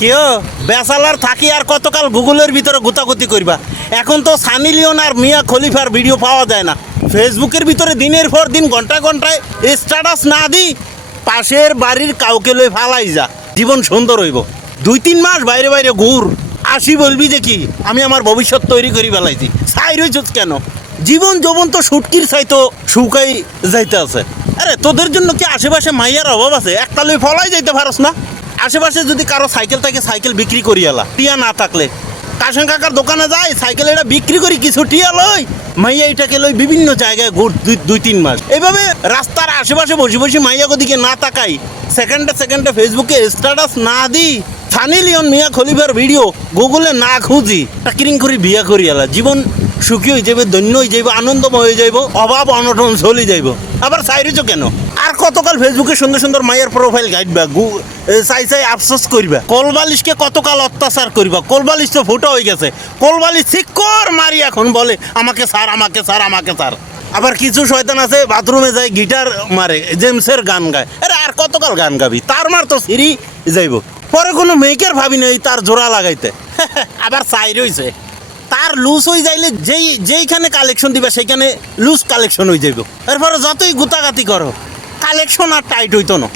কেউ বেসালার থাকি আর কতকাল গুগলের ভিতরে গুতাগুতি করবা। এখন তো সানি লিওন আর মিয়া খলিফার ভিডিও পাওয়া যায় না। ফেসবুকের ভিতরে দিনের পর দিন ঘন্টায় ঘন্টায় স্ট্যাটাস না দি পাশের বাড়ির কাউকে লই ফালাই যা, জীবন সুন্দর হইব। 2-3 মাস বাইরে বাইরে ঘুর, আসি বলবি যে কি আমি আমার ভবিষ্যৎ তৈরি করি বেলাইছি। সাই রইছ কেন? জীবন যৌবন তো সুটকির চাইতো শুকাই যাইতে আছে। আরে তোদের জন্য কি আশেপাশে মাইয়ার অভাব আছে? একটা লই ফলাই যাইতে পারস না? আশেপাশে যদি কারো সাইকেল থাকে সাইকেল বিক্রি করি এলা, টিয়া না থাকলে কাশেম কাকার দোকানে যায় সাইকেল এটা বিক্রি করি, কিছু টিয়া লই মাইয়া এটাকে লই বিভিন্ন জায়গায় ঘুর 2-3 মাস। এইভাবে রাস্তার আশেপাশে বসে বসে মাইয়া দিকে না তাকাই, সেকেন্ডে ফেসবুকে স্ট্যাটাস না দিই, সানি লিওন মিয়া খলিফার ভিডিও গুগলে না খুঁজি, টাকিরিং করি বিয়া করি এলা, জীবন সুখী হয়ে যাবে, ধন্য হয়ে যাইব, আনন্দময় হয়ে যাইব, অভাব অনটন চলে যাইব। আবার চাইরিছ কেন? আর কতকাল ফেসবুকে সুন্দর সুন্দর মায়ের প্রোফাইল গাইডবা, চাই আফসোস করবা। কোলবালিশকে কতকাল অত্যাচার করবা। কোলবালিশ তো ফুটো হয়ে গেছে, কোলবালিশ শিক্ষর মারি এখন বলে আমাকে স্যার আমাকে স্যার আমাকে স্যার। আবার কিছু শয়তান আছে বাথরুমে যায় গিটার মারে, জেমসের গান গায়। আরে আর কতকাল গান গাবি? তার মার তো সিঁড়ি যাইব। পরে কোনো মেয়েকের ভাবি নেই তার জোড়া লাগাইতে। আবার চাই রইছে তার লুজ হয়ে যাইলে যেইখানে কালেকশন দিবা সেইখানে লুজ কালেকশন হয়ে যাইব। এরপরে যতই গুতাগাতি করো কালেকশন আর টাইট হইতো না।